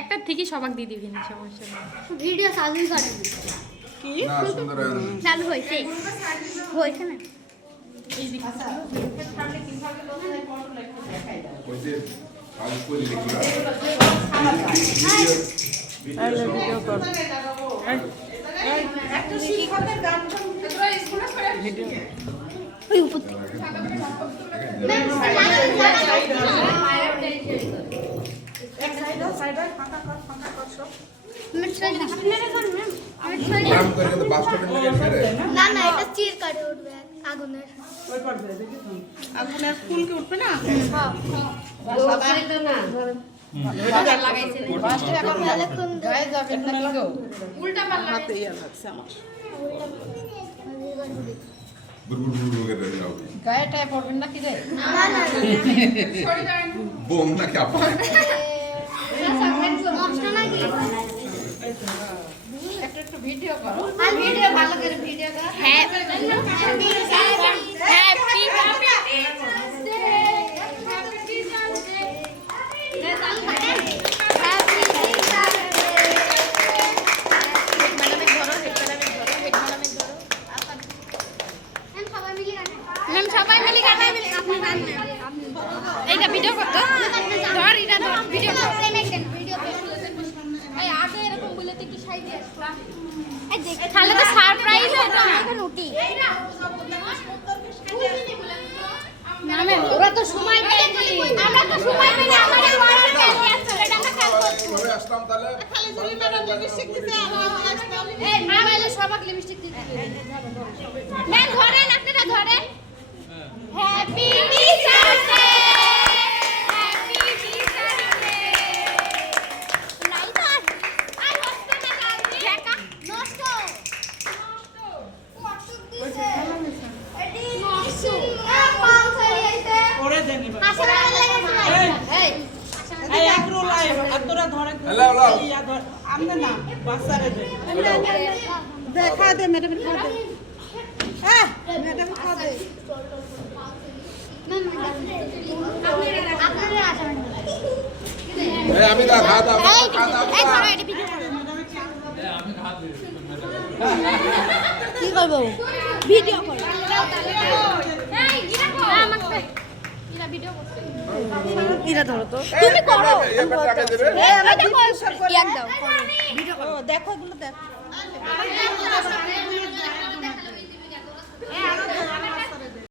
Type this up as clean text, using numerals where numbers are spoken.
একটা থেকে সবাক দিয়ে দিবি না সমস্যা নেই ভিডিও চালু করে কি না সুন্দর চালু হইছে হইছে না এই দিকে ছাড়লে কিভাবে লোক হয় ফটো লেখা দেখাই দাও ওই যে কাজ করে দেখি ভিডিও কর একটা শিক্ষকের গান তোরা স্কুলে করে ভিডিও ওই উপর থেকে এক সাইড ফাঁকা কর সব না না এটা চির কাটে উঠবে আগুনের ওই পড়বে দেখি তো আগুনের ফুল কি উঠবে না হ্যাঁ সবাই তো না এটা লাগাইছে ফার্স্টে এখন এখন গায়ে যাবে না লাগাও উল্টা পাল্লা হাতে ইয়া লাগছে আমার বুড়বুড় করে যাও গায়েটায় পড়বেন না কি রে না না সরি যান বোম না কি আপনি একটু ভিডিও করো আর ভিডিও ভালো করে ভিডিও করো হ্যাপি সবাই মিলে গান এইটা ভিডিও করতে ধর এটা ধর ভিডিও কর এই আগে এরকম বলে তো কি সাইড দিয়ে আসলাম এই দেখ তাহলে তো সারপ্রাইজ এটা এখন উঠি না না ওরা তো সময় পেয়েছি আমরা তো সময় পেয়ে আমাদের ওয়ার্ডে নিয়ে আসছে এটা আমরা কাজ করছি ওরে আসলাম তাহলে খালি জুলি ম্যাডাম লিপস্টিক দিতে আমরা আসলাম এই মোবাইলে সবাক লিপস্টিক দিতে ম্যাম ধরেন আপনারা ধরেন হ্যাপি টিচার্স ডে দেখা দে ম্যাডাম খা দে হ্যাঁ ম্যাডাম খা দে আমি দা খা দাও এই ধরো এটা ভিডিও করো আমি খা দিই কি করব ভিডিও করো এই ইরা করো আমাকে ইরা ভিডিও করছে ইরা ধরো তো তুমি করো এই টাকা দেবে এই আমাকে ইয়াক দাও ভিডিও করো দেখো এগুলো দেখো